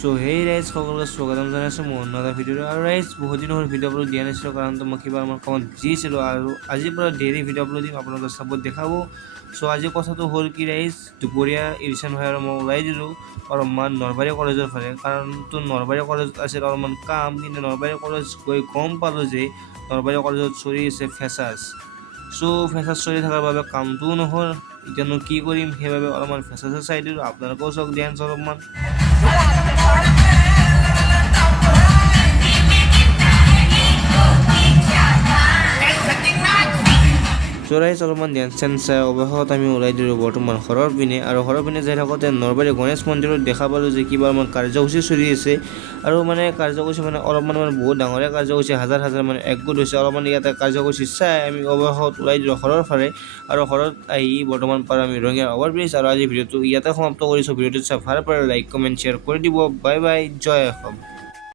So hey ৰাইজ সকলোকে স্বাগতম জনাইছোঁ মোৰ অন্য এটা ভিডিঅ'টো। আৰু ৰাইজ বহুত দিন হ'ল ভিডিঅ' আপলোড দিয়া নাছিলোঁ কাৰণ মই কিবা আমাৰ কামত বিজি আছিলোঁ আৰু আজিৰ পৰা ডেইলি ভিডিঅ' আপলোড দিম, আপোনালোকে চাপৰ্ট দেখাব। সো আজি কথাটো হ'ল কি ৰাইজ, দুপৰীয়া ইৰিচন ভাই আৰু মই ওলাই দিলোঁ অলপমান নলবাৰী কলেজৰ ফালে, কাৰণ নলবাৰী কলেজত আছিল অলপমান কাম, কিন্তু নলবাৰী কলেজ গৈ গম পালোঁ যে নলবাৰী কলেজত চলি আছে ফেচাৰ্ছ। সো ফেচাৰ্ছ চলি থকাৰ বাবে কামটোও নহ'ল, এতিয়ানো কি কৰিম, সেইবাবে অলপমান ফেচাৰ্ছে চাই দিলোঁ। আপোনালোকেও চাওক ডেন্স অলপমান। চৰাই অলপমান ডেন্স চেন্স চাই অৱশেষত আমি ওলাই দিলোঁ বৰ্তমান ঘৰৰ পিনে। আৰু ঘৰৰ পিনে যাই থাকোঁতে নলবাৰী গণেশ মন্দিৰত দেখা পালোঁ যে কিবা অলপমান কাৰ্যসূচী চলি আছে। আৰু কাৰ্যসূচী অলপমান বহুত ডাঙৰে কাৰ্যসূচী, হাজাৰ হাজাৰ একগোট হৈছে। অলপমান ইয়াতে কাৰ্যসূচী চাই আমি অৱশেষত ওলাই দিলোঁ ঘৰৰ ফালে। আৰু ঘৰত আহি বৰ্তমান পাৰোঁ আমি ৰঙীয়া অভাৰব্ৰিজ। আৰু আজি ভিডিঅ'টো ইয়াতে সমাপ্ত কৰিছোঁ। ভিডিঅ'টো চাই ভাল পালে লাইক কমেণ্ট শ্বেয়াৰ কৰি দিব। বাই বাই, জয় অসম।